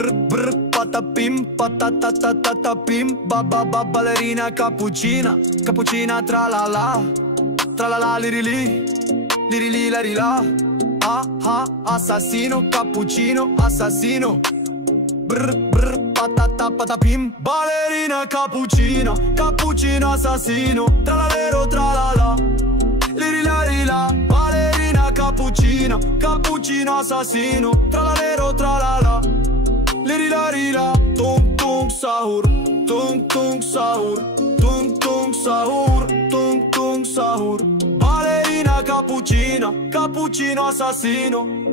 Brr, patapim, patatatatapim, ballerina cappuccina, cappuccina tra la lirili, lirili la rila. Assassino, cappuccino, assassino. Brr, patapim, ballerina cappuccina, cappuccino assassino. Tralalero, tralala, lirila rila. Ballerina cappuccina, cappuccino assassino. Tralalero, tralala, lirila rila. Tung tung sahur, tung tung sahur, tung tung sahur, tung tung sahur. Ballerina cappuccina, cappuccino assassino.